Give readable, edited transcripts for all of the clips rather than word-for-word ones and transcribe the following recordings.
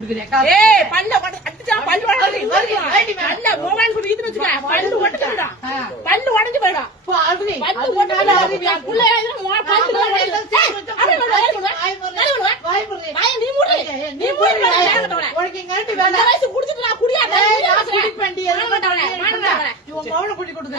பல்ல அடிச்சா பல்லு உடஞ்சு நல்ல மொபைல் கூட இது வச்சுக்க பல்லு உடஞ்சுடா பல்லு உடஞ்சு போயிடும் பல்லு உடஞ்சு நீ மூடி நீ மூடி வயசு குடிச்சிட்டு குடியாத குடி கொடுத்து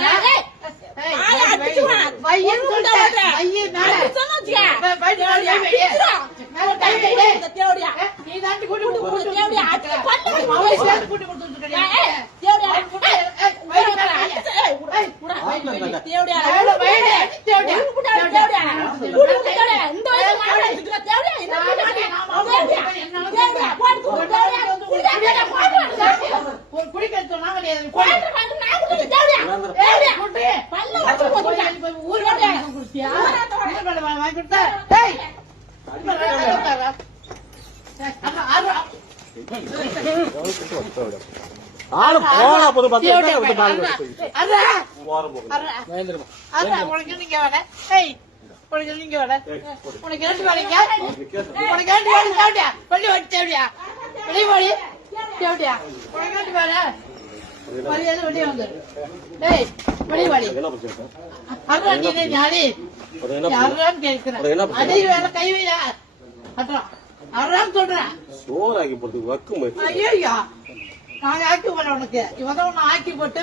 நான் ஆக்கி போட உனக்கு இவதான் உன்னை ஆக்கி போட்டு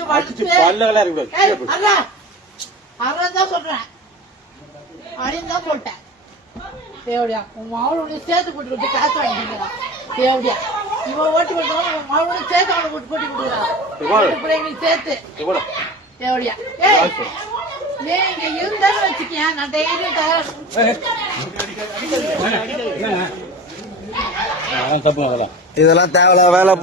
அதான் சொல்றேன் அப்படின்னு தான் சொல்லிட்டேன். தேவடியா உன் மாவளோட சேர்த்து போட்டு காசு வாங்கிக்கிறா தேவடியா இவன் ஓட்டி போட்டவன் உன் மாவளோட சேர்த்து அவனை போட்டு போட்டி கொடுக்குறான் பிள்ளைங்களுக்கு சேர்த்து தேவடியா. நீ இங்க இருந்தாலும் வச்சுக்கியா நான் டெய்லி இதெல்லாம் தேவையில்ல வேலை